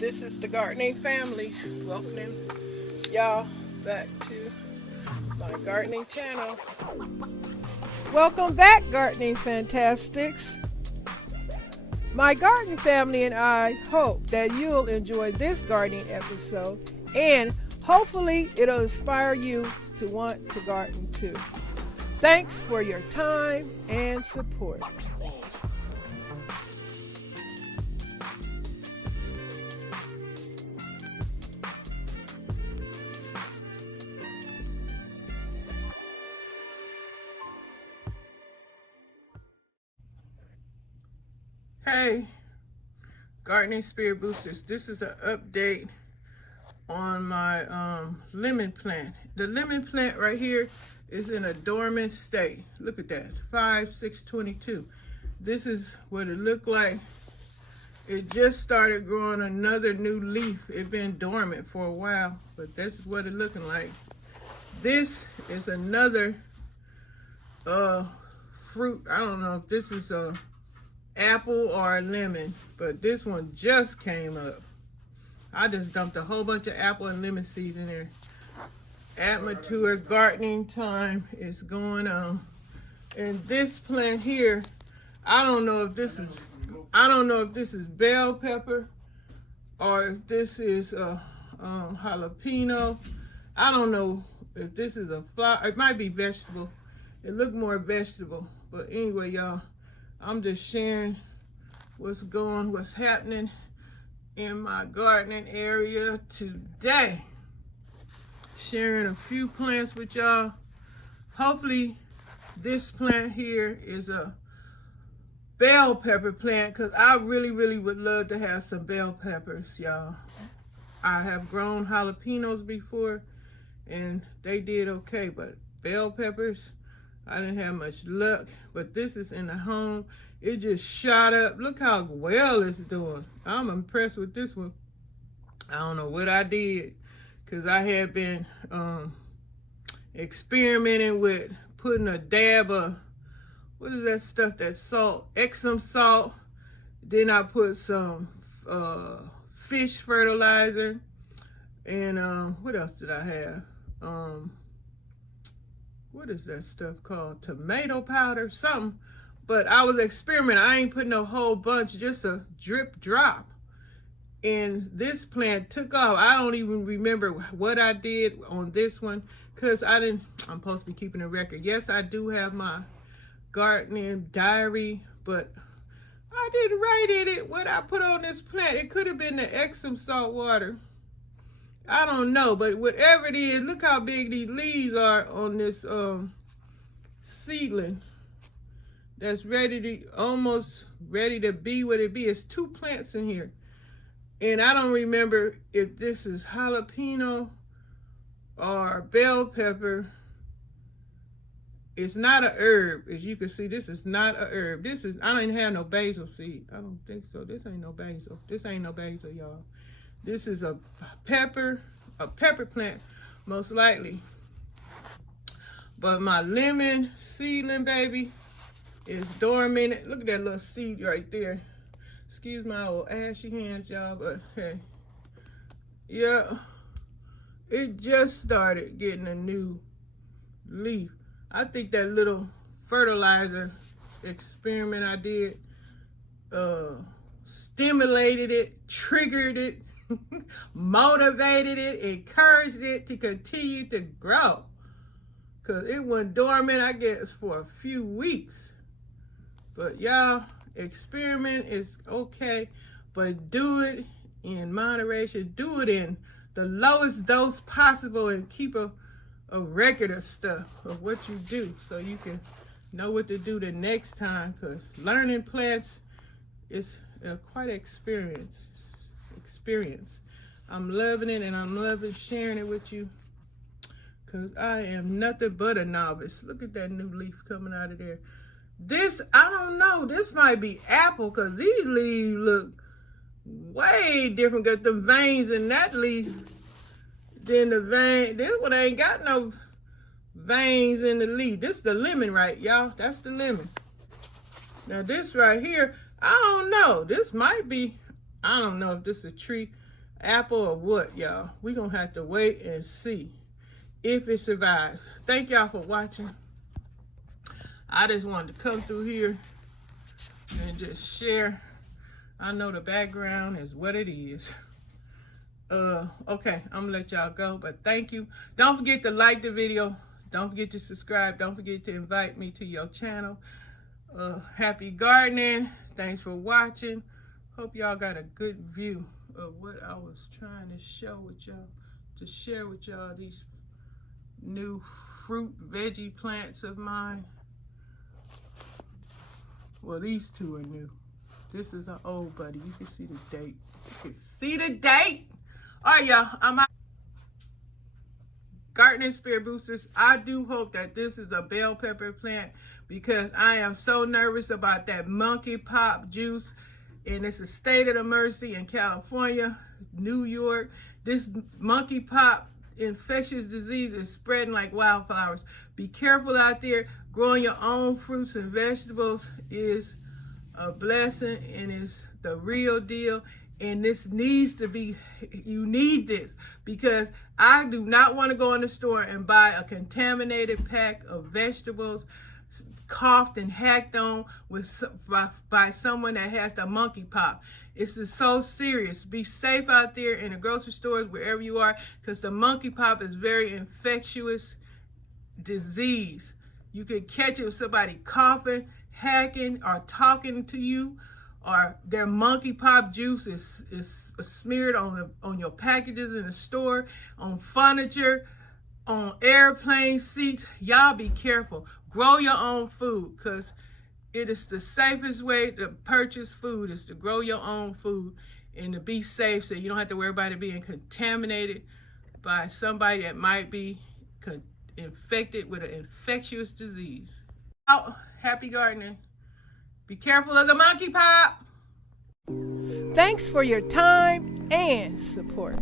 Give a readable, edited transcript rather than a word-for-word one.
This is the gardening family. Welcoming y'all back to my gardening channel. Welcome back, gardening fantastics. My garden family and I hope that you'll enjoy this gardening episode, and hopefully it'll inspire you to want to garden too. Thanks for your time and support. Hey, gardening spirit boosters, this is an update on my lemon plant. The lemon plant right here is in a dormant state. Look at that, 5/6/22. This is what it looked like. It just started growing another new leaf. It's been dormant for a while, but this is what it's looking like. This is another fruit. I don't know if this is a apple or a lemon, but this one just came up. I just dumped a whole bunch of apple and lemon seeds in there. Amateur gardening time is going on. And this plant here, I don't know if this is bell pepper or if this is jalapeno. I don't know if this is a flower. It might be vegetable. It looked more vegetable, but anyway, y'all, I'm just sharing what's happening in my gardening area today. Sharing a few plants with y'all. Hopefully this plant here is a bell pepper plant, because I really would love to have some bell peppers, y'all. I have grown jalapenos before and they did okay, but bell peppers, I didn't have much luck. But this is in the home. It just shot up. Look how well it's doing. I'm impressed with this one. I don't know what I did, because I had been experimenting with putting a dab of, what is that stuff, that salt, Epsom salt. Then I put some fish fertilizer, and what else did I have? What is that stuff called? Tomato powder, something. But I was experimenting. I ain't putting a whole bunch, just a drip drop. And this plant took off. I don't even remember what I did on this one, because I'm supposed to be keeping a record. Yes, I do have my gardening diary, but I didn't write in it what I put on this plant. It could have been the Epsom salt water. I don't know, but whatever it is, look how big these leaves are on this seedling that's almost ready to be what it be. It's 2 plants in here, and I don't remember if this is jalapeno or bell pepper. It's not a herb. As you can see, this is not a herb. I don't even have no basil seed. I don't think so. This ain't no basil. This ain't no basil, y'all. This is a pepper plant, most likely. But my lemon seedling, baby, is dormant. Look at that little seed right there. Excuse my old ashy hands, y'all, but hey. Yeah, it just started getting a new leaf. I think that little fertilizer experiment I did stimulated it, triggered it, motivated it, encouraged it to continue to grow. Because it went dormant, I guess, for a few weeks. But y'all, experiment is okay, but do it in moderation. Do it in the lowest dose possible, and keep a record of stuff, of what you do, so you can know what to do the next time. Because learning plants is quite an experience. I'm loving it, and I'm loving sharing it with you, because I am nothing but a novice. Look at that new leaf coming out of there. This, I don't know, this might be apple, because these leaves look way different. Got the veins in that leaf than the vein. This one ain't got no veins in the leaf. This is the lemon, right, y'all? That's the lemon. Now this right here, I don't know. This might be, I don't know if this is a tree. apple or what, y'all. We're going to have to wait and see if it survives. Thank y'all for watching. I just wanted to come through here and just share. I know the background is what it is. Okay, I'm gonna let y'all go, but thank you. Don't forget to like the video. Don't forget to subscribe. Don't forget to invite me to your channel. Happy gardening. Thanks for watching. Hope y'all got a good view of what I was trying to show with y'all, to share with y'all these new fruit veggie plants of mine. Well, these two are new. This is an old buddy. You can see the date. You can see the date. All right, y'all. I'm out. Gardening Spirit Boosters. I do hope that this is a bell pepper plant because I am so nervous about that monkeypox juice. And it's a state of emergency in California, New York. This monkeypox infectious disease is spreading like wildflowers. Be careful out there. Growing your own fruits and vegetables is a blessing and it's the real deal. And this needs to be, you need this, because I do not want to go in the store and buy a contaminated pack of vegetables coughed and hacked on by someone that has the monkeypox. This is so serious. Be safe out there in the grocery stores, wherever you are, because the monkeypox is very infectious disease. You can catch it with somebody coughing, hacking, or talking to you, or their monkeypox juice is smeared on your packages in the store, on furniture, on airplane seats. Y'all be careful. Grow your own food, because it is the safest way to purchase food, is to grow your own food and to be safe, so you don't have to worry about it being contaminated by somebody that might be infected with an infectious disease. Out. Happy gardening. Be careful of the monkeypox. Thanks for your time and support.